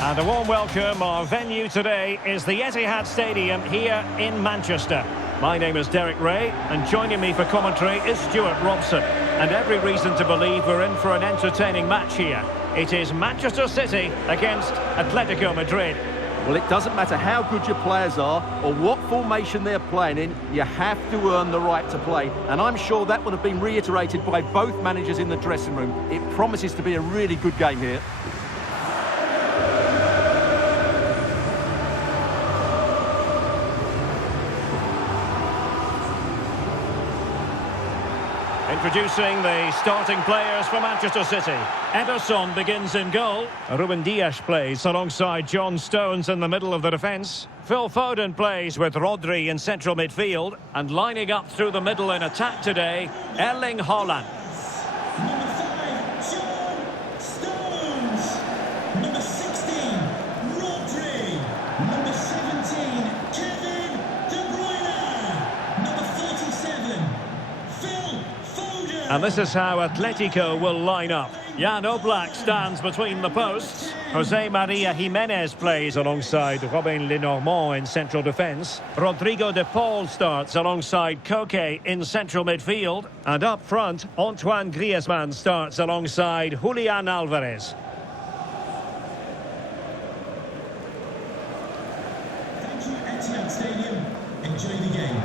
And a warm welcome. Our venue today is the Etihad Stadium here in Manchester. My name is Derek Ray, and joining me for commentary is Stuart Robson. And every reason to believe we're in for an entertaining match here. It is Manchester City against Atlético Madrid. Well, it doesn't matter how good your players are or what formation they're playing in, you have to earn the right to play. And I'm sure that would have been reiterated by both managers in the dressing room. It promises to be a really good game here. Introducing the starting players for Manchester City. Ederson begins in goal. Ruben Dias plays alongside John Stones in the middle of the defence. Phil Foden plays with Rodri in central midfield. And lining up through the middle in attack today, Erling Haaland. Number 5, John Stones. Number 16, Rodri. Number 17, Kevin De Bruyne. Number 47, Phil Foden. And this is how Atletico will line up. Jan Oblak stands between the posts. Jose Maria Jimenez plays alongside Robin Lenormand in central defence. Rodrigo de Paul starts alongside Koke in central midfield. And up front, Antoine Griezmann starts alongside Julian Alvarez. Thank you, Etihad Stadium. Enjoy the game.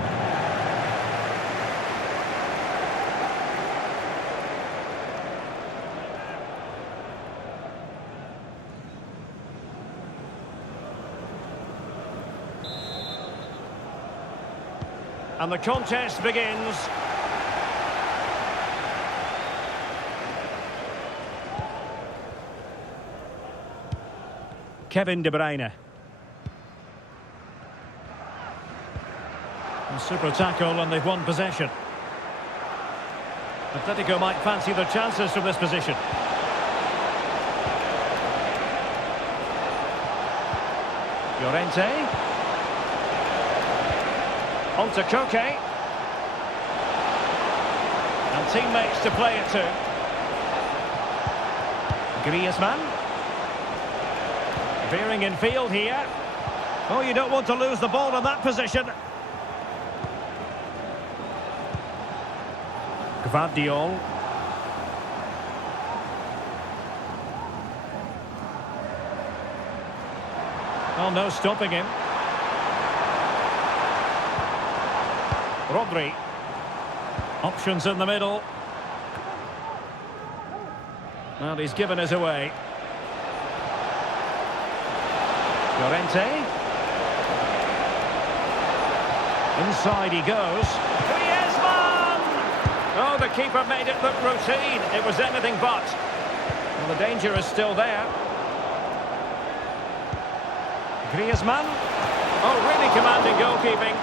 And the contest begins. Kevin De Bruyne. A super tackle, and they've won possession. Atletico might fancy their chances from this position. Llorente. On to Koke. And teammates to play it to. Griezmann. Veering in field here. Oh, you don't want to lose the ball in that position. Gvardiol. Oh, no stopping him. Rodri. Options in the middle. Well, he's given us away. Llorente. Inside he goes. Griezmann! Oh, the keeper made it look routine. It was anything but. Well, the danger is still there. Griezmann. Oh, really commanding goalkeeping.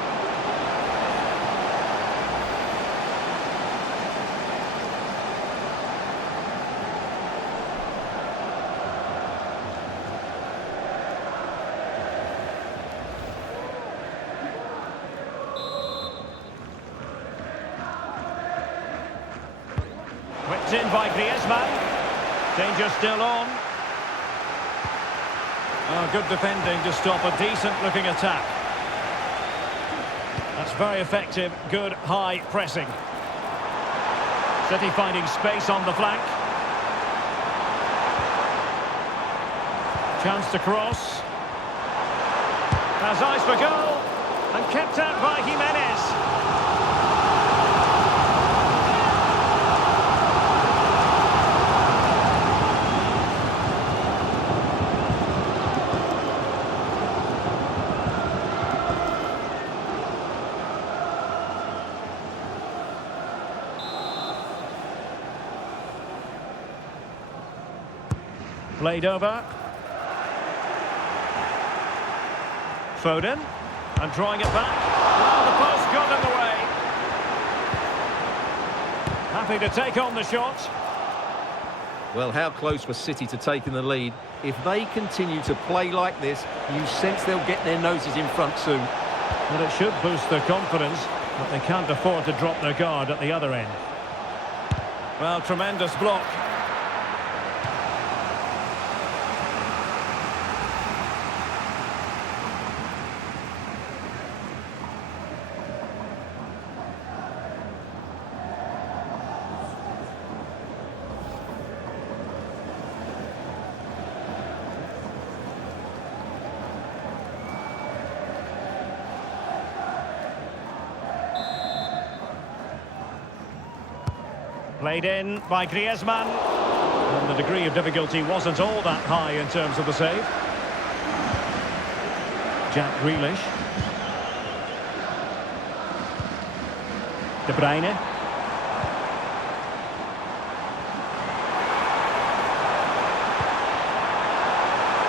Whipped in by Griezmann. Danger still on. Oh, good defending to stop a decent-looking attack. That's very effective. Good high pressing. City finding space on the flank. Chance to cross. Has eyes for goal. And kept out by Jimenez. Played over. Foden. And drawing it back. Well, the post got in the way. Happy to take on the shot. Well, how close was City to taking the lead? If they continue to play like this, you sense they'll get their noses in front soon. Well, it should boost their confidence, but they can't afford to drop their guard at the other end. Well, tremendous block. Played in by Griezmann. And the degree of difficulty wasn't all that high in terms of the save. Jack Grealish. De Bruyne.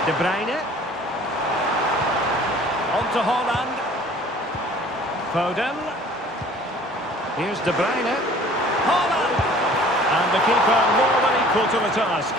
De Bruyne. On to Haaland. Foden. Here's De Bruyne. Haaland! And the keeper more than equal to the task.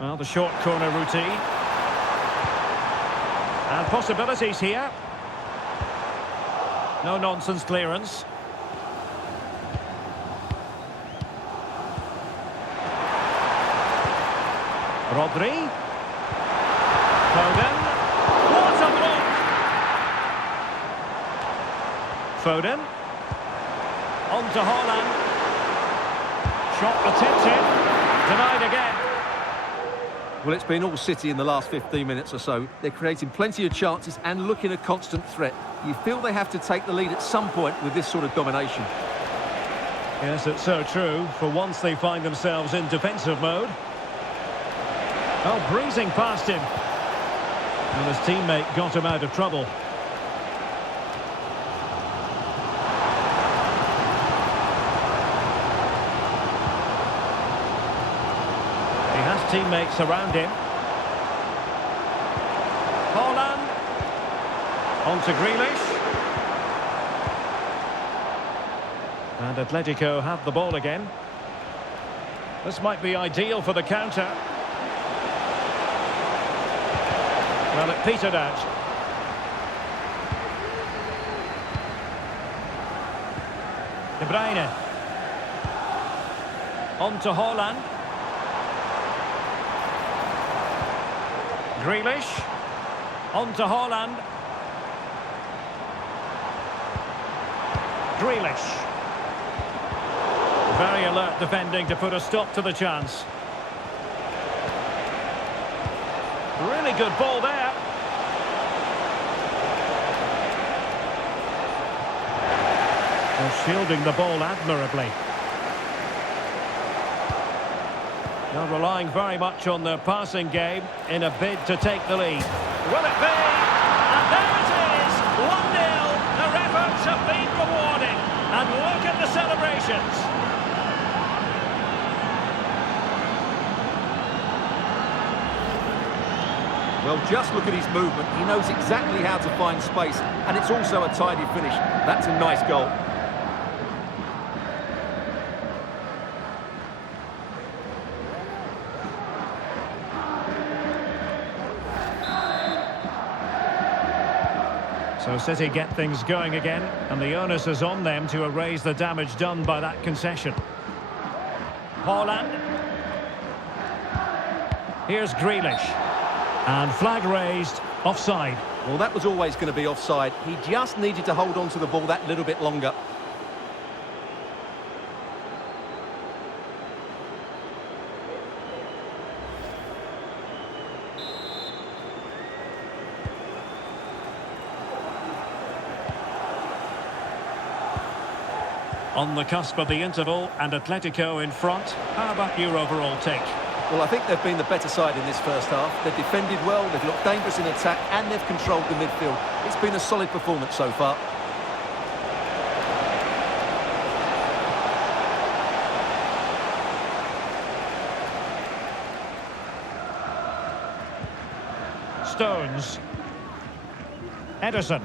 Well, the short corner routine. And possibilities here. No nonsense clearance. Rodri. Foden. What a block! Foden. On to Haaland. Shot attempted. Denied again. Well, it's been all City in the last 15 minutes or so. They're creating plenty of chances and looking a constant threat. You feel they have to take the lead at some point with this sort of domination. Yes, it's so true. For once they find themselves in defensive mode. Oh, breezing past him. And his teammate got him out of trouble. Teammates around him. Haaland. On to Grealish. And Atletico have the ball again. This might be ideal for the counter. Well, it petered out. De Bruyne. On to Haaland. Grealish. On to Haaland. Grealish. Very alert defending to put a stop to the chance. Really good ball there. They're shielding the ball admirably. They're relying very much on their passing game in a bid to take the lead. Will it be? And there it is! 1-0. Their efforts have been rewarded. And look at the celebrations. Well, just look at his movement. He knows exactly how to find space. And it's also a tidy finish. That's a nice goal. So City get things going again, and the onus is on them to erase the damage done by that concession. Haaland. Here's Grealish. And flag raised, offside. Well, that was always going to be offside. He just needed to hold on to the ball that little bit longer. On the cusp of the interval, and Atletico in front. How about your overall take? Well, I think they've been the better side in this first half. They've defended well, they've looked dangerous in attack, and they've controlled the midfield. It's been a solid performance so far. Stones. Ederson.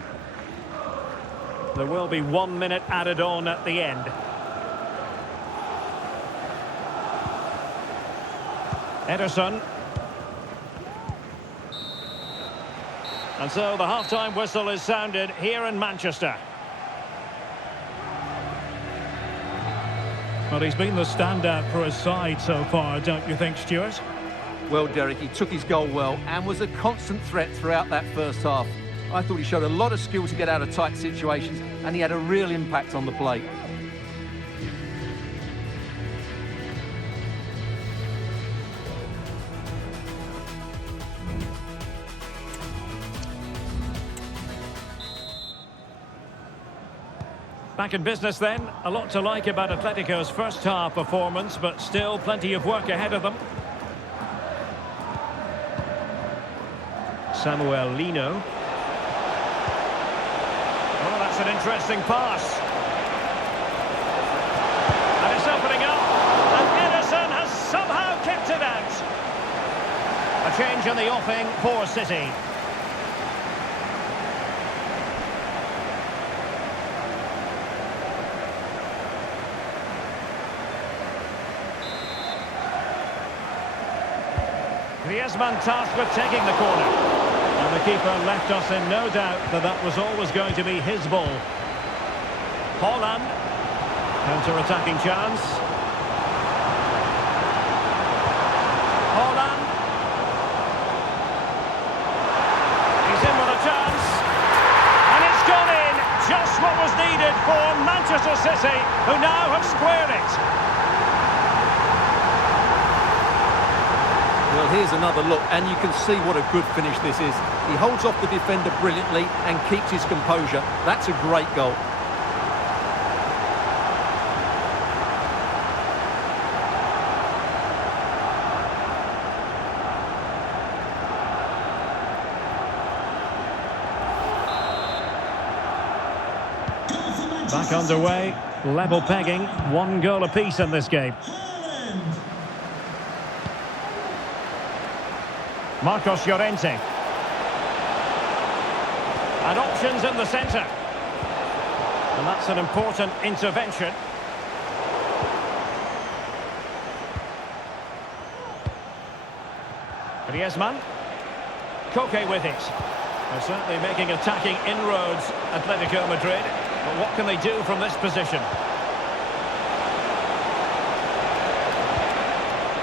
There will be 1 minute added on at the end. Ederson. And so the half-time whistle is sounded here in Manchester. Well, he's been the standout for his side so far, don't you think, Stuart? Well, Derek, he took his goal well and was a constant threat throughout that first half. I thought he showed a lot of skill to get out of tight situations, and he had a real impact on the play. Back in business then. A lot to like about Atletico's first half performance, but still plenty of work ahead of them. Samuel Lino. Oh, that's an interesting pass. And it's opening up. And Ederson has somehow kept it out. A change in the offing for City. Griezmann tasked with taking the corner. And the keeper left us in no doubt that that was always going to be his ball. Haaland. Counter-attacking chance. Haaland. He's in with a chance. And it's gone in. Just what was needed for Manchester City, who now have squared it. Well, here's another look, and you can see what a good finish this is. He holds off the defender brilliantly and keeps his composure. That's a great goal. Back underway, level pegging, 1 goal apiece in this game. Marcos Llorente. And options in the centre. And that's an important intervention. Griezmann. Koke with it. They're certainly making attacking inroads, Atlético Madrid. But what can they do from this position?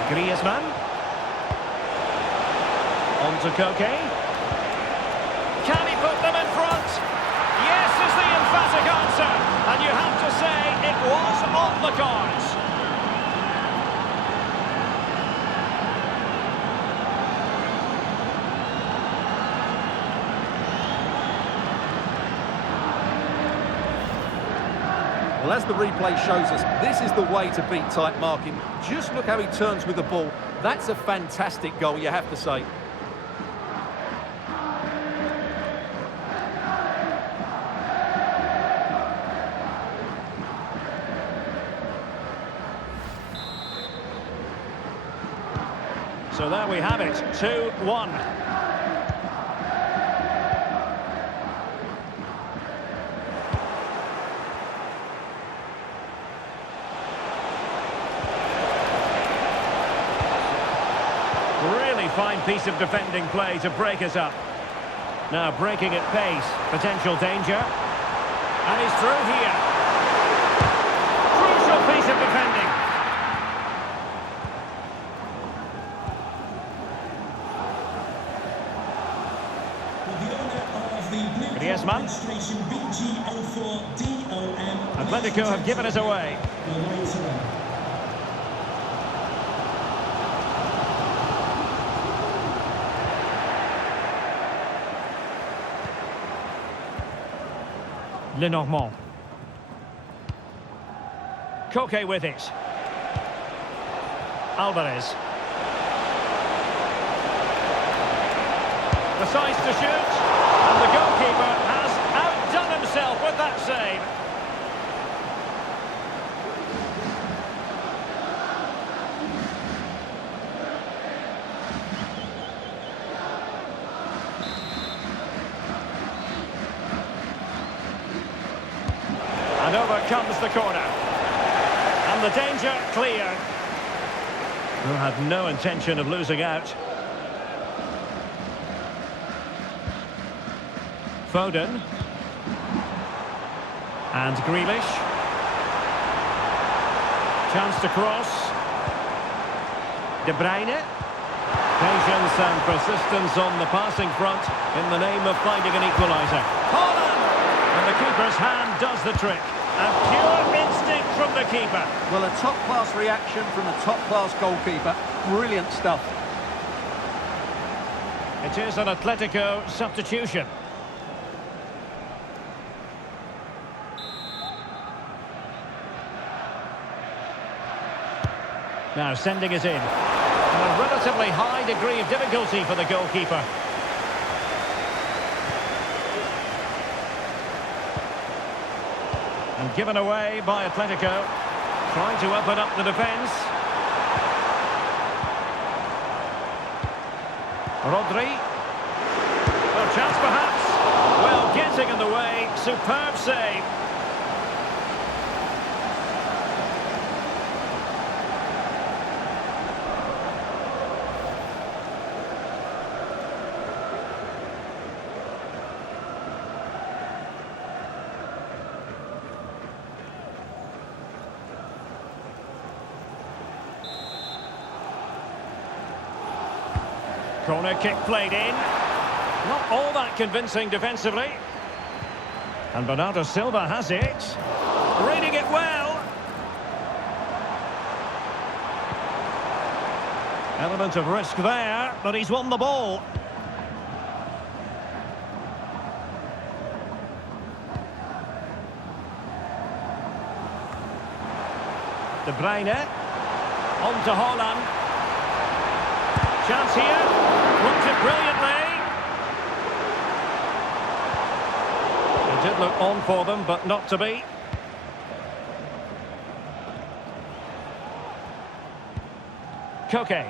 Griezmann. On to Koke. Can he put them in front? Yes is the emphatic answer. And you have to say it was on the cards. Well, as the replay shows us, this is the way to beat tight marking. Just look how he turns with the ball. That's a fantastic goal, you have to say. So there we have it, 2-1. Really fine piece of defending play to break us up. Now breaking at pace, potential danger. And he's through here. Crucial piece of defending. Griezmann. Atletico have given it away. Lenormand. Koke with it. Alvarez. The size to shoot. And the goalkeeper has outdone himself with that save. And over comes the corner. And the danger cleared. Who had no intention of losing out. Foden. And Grealish. Chance to cross. De Bruyne. Patience and persistence on the passing front in the name of finding an equaliser. Holland! And the keeper's hand does the trick. And pure instinct from the keeper. Well, a top-class reaction from a top-class goalkeeper. Brilliant stuff. It is an Atletico substitution. Now sending it in. And a relatively high degree of difficulty for the goalkeeper. And given away by Atletico. Trying to open up the defence. Rodri. Oh, chance perhaps. Well, getting in the way. Superb save. Corner kick played in. Not all that convincing defensively. And Bernardo Silva has it. Reading it well. Element of risk there, but he's won the ball. De Bruyne. On to Haaland. Chance here. Looked it brilliantly. It did look on for them, but not to be. Koke.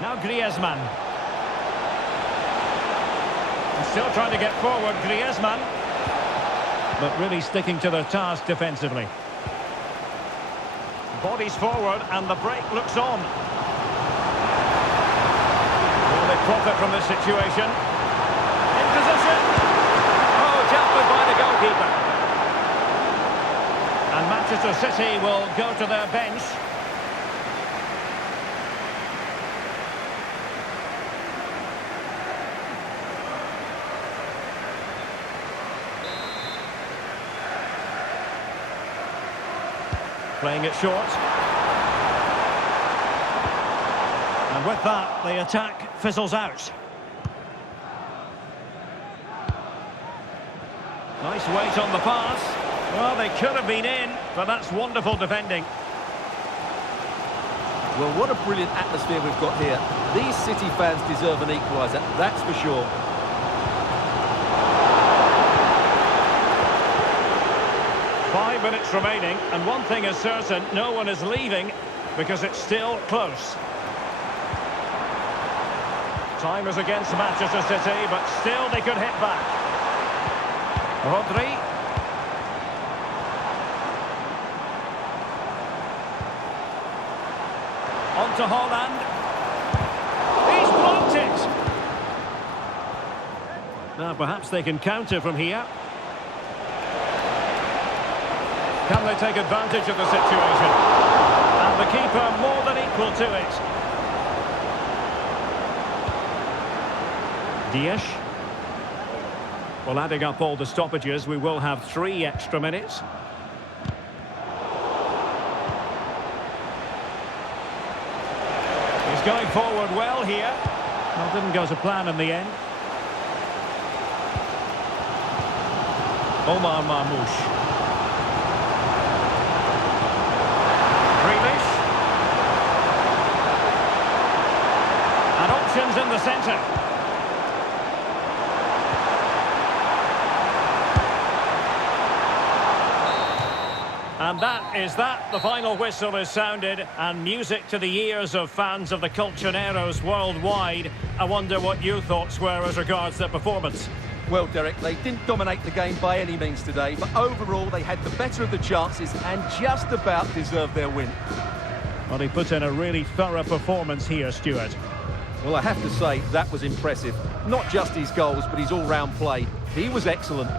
Now Griezmann. And still trying to get forward, Griezmann. But really sticking to their task defensively. Bodies forward and the break looks on. Will they profit from this situation? In position. Oh, dealt with by the goalkeeper. And Manchester City will go to their bench. Playing it short. And with that, the attack fizzles out. Nice weight on the pass. Well, they could have been in, but that's wonderful defending. Well, what a brilliant atmosphere we've got here. These City fans deserve an equaliser, that's for sure. Minutes remaining, and one thing is certain, no one is leaving because it's still close. Time is against Manchester City, but still they could hit back. Rodri. On to Haaland. He's blocked it. Now perhaps they can counter from here. Can they take advantage of the situation? And the keeper more than equal to it. Dias. Well, adding up all the stoppages, we will have 3 extra minutes. He's going forward well here. Well, didn't go to plan in the end. Omar Marmoush. Options in the centre. And that is that. The final whistle is sounded, and music to the ears of fans of the Colchoneros worldwide. I wonder what your thoughts were as regards their performance. Well, Derek, they didn't dominate the game by any means today, but overall they had the better of the chances and just about deserved their win. Well, he put in a really thorough performance here, Stuart. Well, I have to say, that was impressive. Not just his goals, but his all-round play. He was excellent.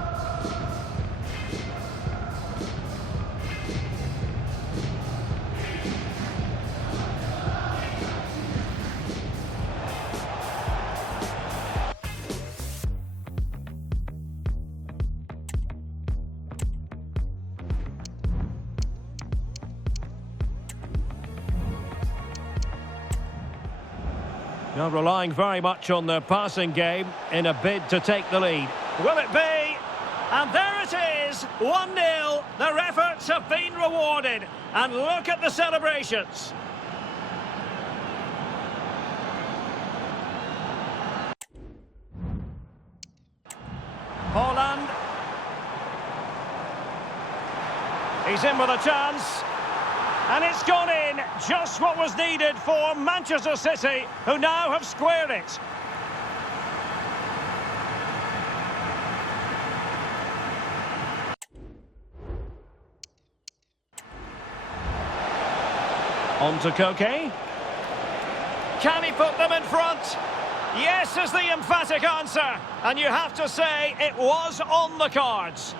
Now relying very much on their passing game in a bid to take the lead. Will it be? And there it is, 1-0. Their efforts have been rewarded. And look at the celebrations. Holland. He's in with a chance. And it's gone in, just what was needed for Manchester City, who now have squared it. On to Koke. Can he put them in front? Yes is the emphatic answer. And you have to say it was on the cards.